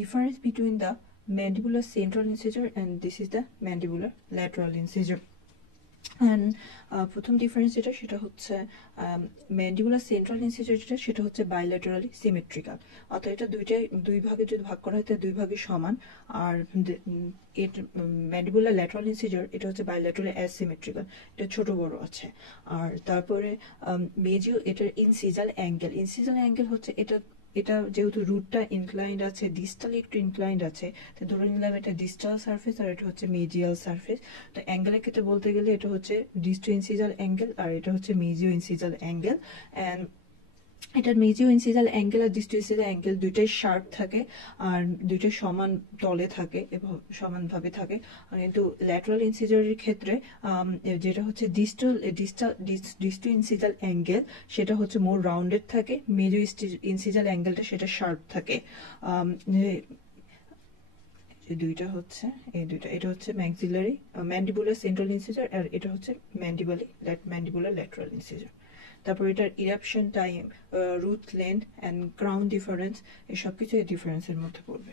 difference between the mandibular central incisor and this is the mandibular lateral incisor. And প্রথম difference যেটা সেটা হচ্ছে mandibular central ইনসিজর যেটা সেটা হচ্ছে বাইল্যাটারালি সিমেট্রিক্যাল, অর্থাৎ এটা দুই ভাগে যদি ভাগ করা হয় তাহলে দুই ভাগে সমান। আর ম্যান্ডিবুলার ল্যাটারাল ইনসিজর এটা হচ্ছে বাইল্যাটারালি অ্যাসিমেট্রিক্যাল, এটা ছোট বড় আছে। আর তারপরে মেজিও এটার ইনসিজাল অ্যাঙ্গেল হচ্ছে এটা যেহেতু রুটটা ইনক্লাইন্ড আছে, ডিস্টালি একটু ইনক্লাইন্ড আছে, তো ধরে নিলাম এটা ডিস্টাল সারফেস আর এটা হচ্ছে মেজিয়াল সারফেস। তো অ্যাঙ্গেলের ক্ষেত্রে বলতে গেলে এটা হচ্ছে ডিস্টো ইনসিজাল অ্যাঙ্গেল আর এটা হচ্ছে মেজিও ইনসিজাল অ্যাঙ্গেল। অ্যান্ড এটার মেজিও ইনসিজাল অ্যাঙ্গেল আর ডিস্টো ইনসিজাল অ্যাঙ্গেল দুইটাই শার্প থাকে আর দুইটাই সমান তলে থাকে এবং সমানভাবে থাকে। কিন্তু ল্যাটারাল ইনসিজারের ক্ষেত্রে যেটা হচ্ছে ডিস্টো ইনসিজাল অ্যাঙ্গেল সেটা হচ্ছে মোর রাউন্ডেড থাকে, মেজিও ইনসিজাল অ্যাঙ্গেলটা সেটা শার্প থাকে। দুইটা হচ্ছে এটা হচ্ছে ম্যাক্সিলারি ম্যান্ডিবুলার সেন্ট্রাল ইনসিজার আর এটা হচ্ছে ম্যান্ডিবুলার ল্যাটারাল ইনসিজার। তারপর এটার eruption time, root length and crown difference, এই সব কিছু এই ডিফারেন্সের মধ্যে পড়বে।